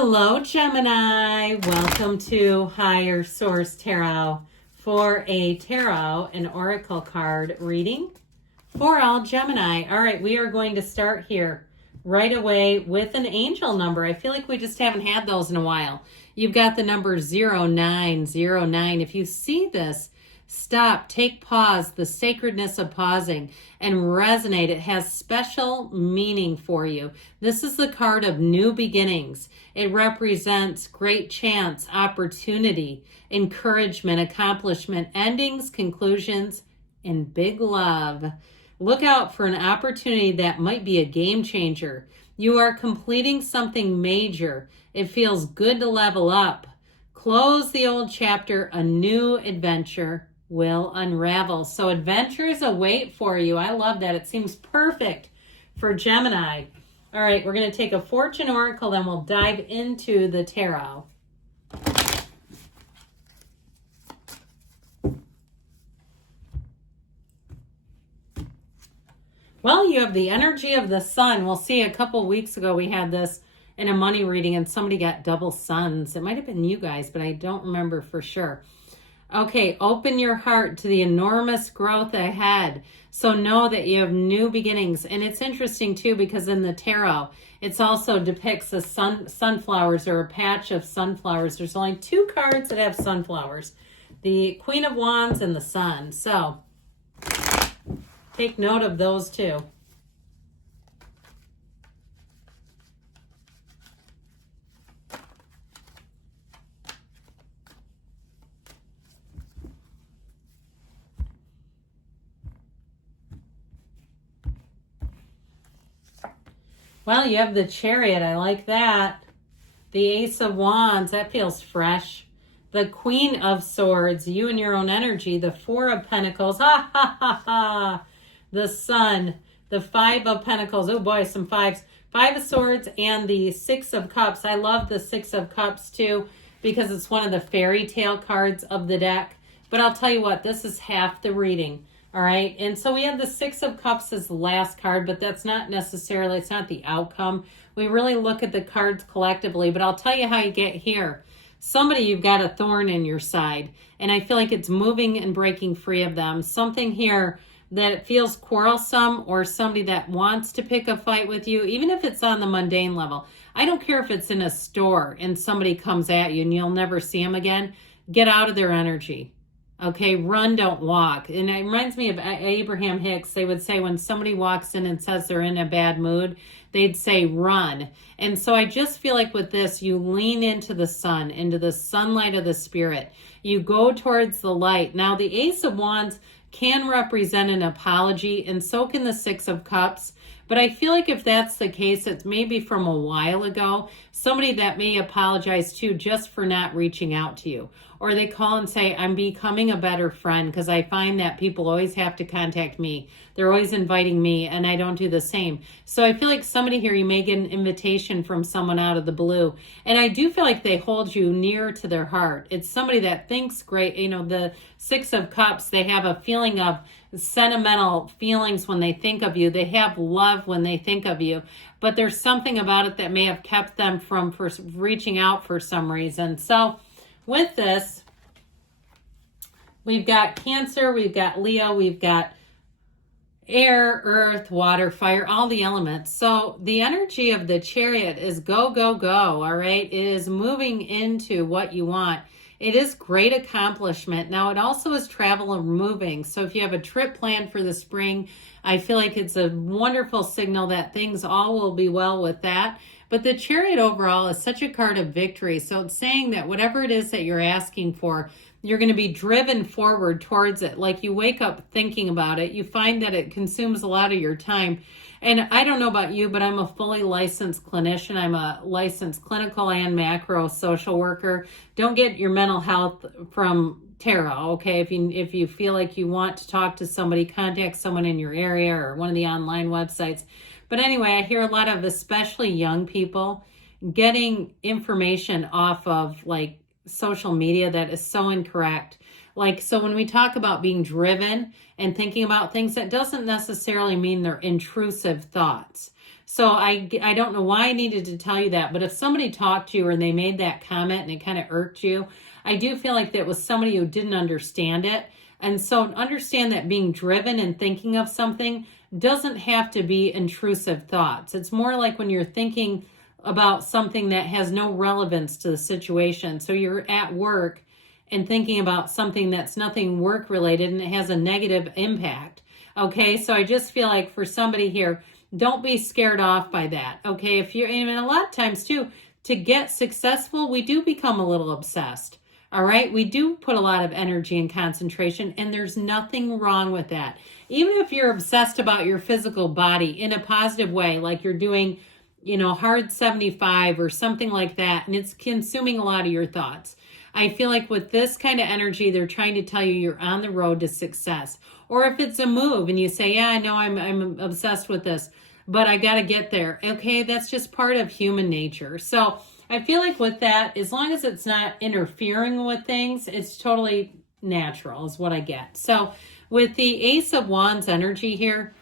Hello, Gemini. Welcome to Higher Source Tarot for a tarot and oracle card reading for all Gemini. All right, we are going to start here right away with an angel number. I feel like we just haven't had those in a while. You've got the number 0909. If you see this, stop, take pause, the sacredness of pausing, and resonate. It has special meaning for you. This is the card of new beginnings. It represents great chance, opportunity, encouragement, accomplishment, endings, conclusions, and big love. Look out for an opportunity that might be a game changer. You are completing something major. It feels good to level up. Close the old chapter, a new adventure will unravel. So adventures await for you. I love that. It seems perfect for Gemini. All right, we're going to take a fortune oracle, then we'll dive into the tarot. Well, you have the energy of the sun. We'll see, a couple weeks ago we had this in a money reading and somebody got double suns. It might have been you guys, but I don't remember for sure. Okay, open your heart to the enormous growth ahead. So know that you have new beginnings. And it's interesting too, because in the tarot, it also depicts the sunflowers or a patch of sunflowers. There's only two cards that have sunflowers, the Queen of Wands and the Sun. So take note of those two. Well, you have the Chariot. I like that. The Ace of Wands. That feels fresh. The Queen of Swords. You and your own energy. The Four of Pentacles. Ha, ha, ha, ha. The Sun. The Five of Pentacles. Oh, boy, some fives. Five of Swords and the Six of Cups. I love the Six of Cups, too, because it's one of the fairy tale cards of the deck. But I'll tell you what, this is half the reading. All right, and so we have the Six of Cups as the last card, but that's not necessarily, it's not the outcome. We really look at the cards collectively, but I'll tell you how you get here. Somebody, you've got a thorn in your side, and I feel like it's moving and breaking free of them. Something here that it feels quarrelsome, or somebody that wants to pick a fight with you, even if it's on the mundane level. I don't care if it's in a store and somebody comes at you and you'll never see them again. Get out of their energy. Okay, run, don't walk. And it reminds me of Abraham Hicks. They would say when somebody walks in and says they're in a bad mood, they'd say run. And so I just feel like with this, you lean into the sun, into the sunlight of the spirit. You go towards the light. Now, the Ace of Wands can represent an apology, and so can the Six of Cups. But I feel like if that's the case, it's maybe from a while ago, somebody that may apologize to just for not reaching out to you. Or they call and say, I'm becoming a better friend, because I find that people always have to contact me. They're always inviting me, and I don't do the same. So I feel like somebody here, you may get an invitation from someone out of the blue. And I do feel like they hold you near to their heart. It's somebody that thinks great. You know, the Six of Cups, they have a feeling of sentimental feelings when they think of you. They have love when they think of you. But there's something about it that may have kept them from reaching out for some reason. So with this, we've got Cancer, we've got Leo, we've got air, earth, water, fire, all the elements. So the energy of the Chariot is go, go, go, all right? It is moving into what you want. It is great accomplishment. Now, it also is travel and moving. So if you have a trip planned for the spring, I feel like it's a wonderful signal that things all will be well with that. But the Chariot overall is such a card of victory. So it's saying that whatever it is that you're asking for, you're going to be driven forward towards it. Like you wake up thinking about it. You find that it consumes a lot of your time. And I don't know about you, but I'm a fully licensed clinician. I'm a licensed clinical and macro social worker. Don't get your mental health from tarot, okay? If you feel like you want to talk to somebody, contact someone in your area or one of the online websites. But anyway, I hear a lot of especially young people getting information off of like social media that is so incorrect. Like, so when we talk about being driven and thinking about things, that doesn't necessarily mean they're intrusive thoughts. So I don't know why I needed to tell you that, but if somebody talked to you and they made that comment and it kind of irked you, I do feel like that was somebody who didn't understand it. And so understand that being driven and thinking of something doesn't have to be intrusive thoughts. It's more like when you're thinking about something that has no relevance to the situation. So you're at work and thinking about something that's nothing work related and it has a negative impact. Okay, so I just feel like for somebody here, don't be scared off by that. Okay, if you're, and a lot of times too, to get successful, we do become a little obsessed. All right, we do put a lot of energy and concentration, and there's nothing wrong with that. Even if you're obsessed about your physical body in a positive way, like you're doing, hard 75 or something like that, and it's consuming a lot of your thoughts. I feel like with this kind of energy, they're trying to tell you you're on the road to success. Or if it's a move and you say, yeah, I know I'm obsessed with this, but I got to get there. Okay, that's just part of human nature. So I feel like with that, as long as it's not interfering with things, it's totally natural is what I get. So with the Ace of Wands energy here,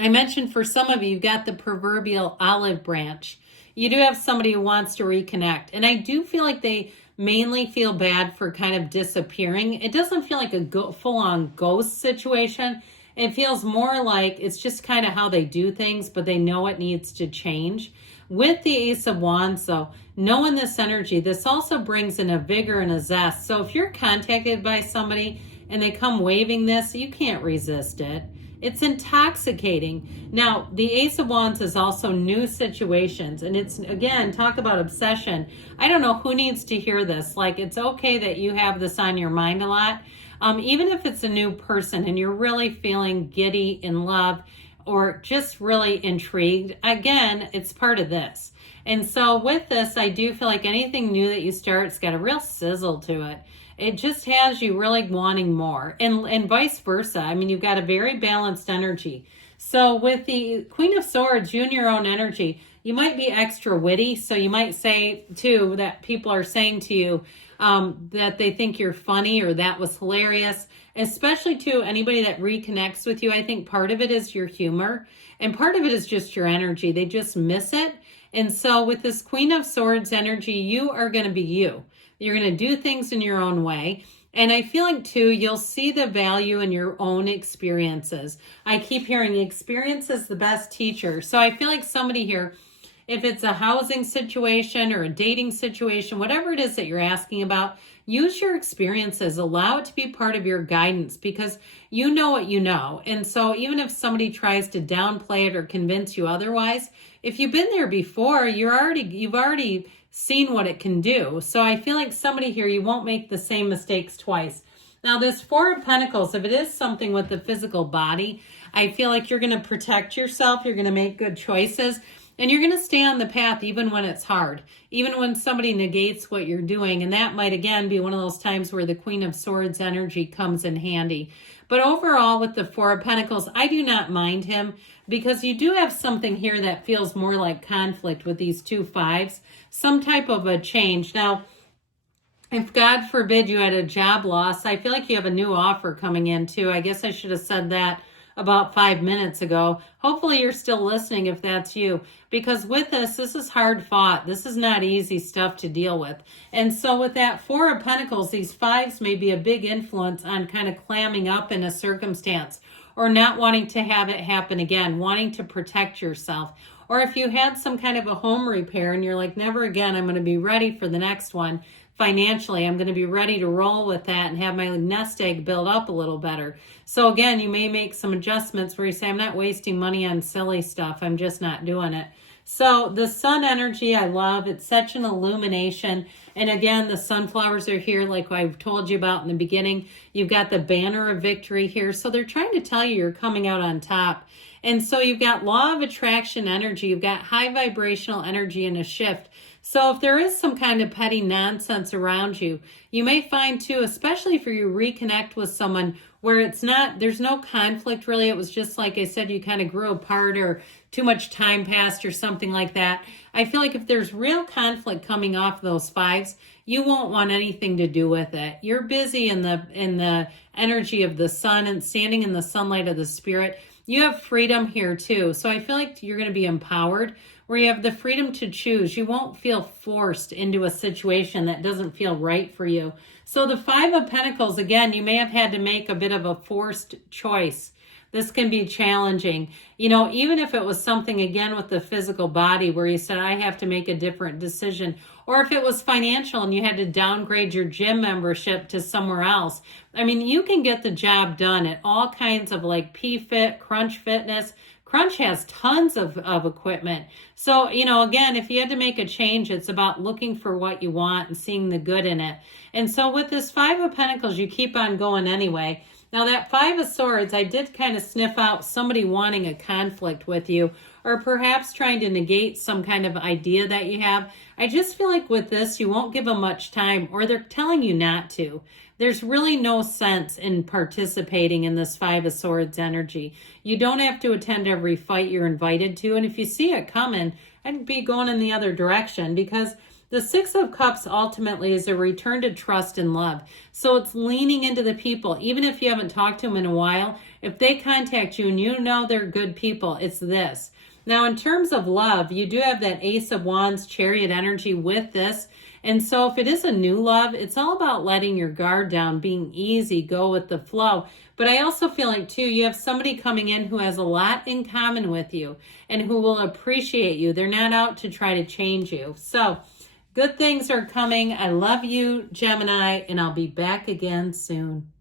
I mentioned for some of you, you've got the proverbial olive branch. You do have somebody who wants to reconnect. And I do feel like they mainly feel bad for kind of disappearing. It doesn't feel like a full-on ghost situation. It feels more like it's just kind of how they do things, but they know it needs to change. With the Ace of Wands, though, knowing this energy, this also brings in a vigor and a zest. So if you're contacted by somebody and they come waving this, you can't resist it. It's intoxicating. Now, the Ace of Wands is also new situations. And it's, again, talk about obsession. I don't know who needs to hear this. Like, it's okay that you have this on your mind a lot. Even if it's a new person and you're really feeling giddy in love or just really intrigued, again, it's part of this. And so with this, I do feel like anything new that you start, it's got a real sizzle to it. It just has you really wanting more, and vice versa. I mean, you've got a very balanced energy. So with the Queen of Swords, you and your own energy, you might be extra witty. So you might say too that people are saying to you that they think you're funny or that was hilarious, especially to anybody that reconnects with you. I think part of it is your humor and part of it is just your energy. They just miss it. And so with this Queen of Swords energy, you are going to be you. You're going to do things in your own way. And I feel like, too, you'll see the value in your own experiences. I keep hearing experience is the best teacher. So I feel like somebody here, if it's a housing situation or a dating situation, whatever it is that you're asking about, use your experiences. Allow it to be part of your guidance because you know what you know. And so even if somebody tries to downplay it or convince you otherwise, if you've been there before, you've already seen what it can do. So I feel like somebody here, you won't make the same mistakes twice. Now this Four of Pentacles, if it is something with the physical body, I feel like you're going to protect yourself. You're going to make good choices and you're going to stay on the path even when it's hard, even when somebody negates what you're doing. And that might again be one of those times where the Queen of Swords energy comes in handy. But overall with the Four of Pentacles, I do not mind him because you do have something here that feels more like conflict with these two fives, some type of a change. Now, if God forbid you had a job loss, I feel like you have a new offer coming in too. I guess I should have said that about 5 minutes ago. Hopefully you're still listening if that's you, because with this is hard fought. This is not easy stuff to deal with. And so with that Four of Pentacles, these fives may be a big influence on kind of clamming up in a circumstance or not wanting to have it happen again, wanting to protect yourself. Or if you had some kind of a home repair and you're like, never again, I'm going to be ready for the next one. Financially, I'm going to be ready to roll with that and have my nest egg build up a little better. So again, you may make some adjustments where you say, I'm not wasting money on silly stuff. I'm just not doing it. So the sun energy, I love. It's such an illumination. And again, the sunflowers are here like I've told you about in the beginning. You've got the banner of victory here. So they're trying to tell you you're coming out on top. And so you've got law of attraction energy. You've got high vibrational energy and a shift. So if there is some kind of petty nonsense around you, you may find too, especially if you reconnect with someone where it's not, there's no conflict really. It was just like I said, you kind of grew apart or too much time passed or something like that. I feel like if there's real conflict coming off those fives, you won't want anything to do with it. You're busy in the energy of the sun and standing in the sunlight of the spirit. You have freedom here too. So I feel like you're going to be empowered, where you have the freedom to choose. You won't feel forced into a situation that doesn't feel right for you. So the Five of Pentacles, again, you may have had to make a bit of a forced choice. This can be challenging. You know, even if it was something, again, with the physical body where you said, I have to make a different decision. Or if it was financial and you had to downgrade your gym membership to somewhere else. I mean, you can get the job done at all kinds of like P-Fit, Crunch Fitness. Crunch has tons of equipment. So, you know, again, if you had to make a change, it's about looking for what you want and seeing the good in it. And so with this Five of Pentacles, you keep on going anyway. Now that Five of Swords, I did kind of sniff out somebody wanting a conflict with you, or perhaps trying to negate some kind of idea that you have. I just feel like with this, you won't give them much time, or they're telling you not to. There's really no sense in participating in this Five of Swords energy. You don't have to attend every fight you're invited to, and if you see it coming, I'd be going in the other direction, because the Six of Cups ultimately is a return to trust and love. So it's leaning into the people. Even if you haven't talked to them in a while, if they contact you and you know they're good people, it's this. Now, in terms of love, you do have that Ace of Wands, Chariot energy with this. And so if it is a new love, it's all about letting your guard down, being easy, go with the flow. But I also feel like, too, you have somebody coming in who has a lot in common with you and who will appreciate you. They're not out to try to change you. So good things are coming. I love you, Gemini, and I'll be back again soon.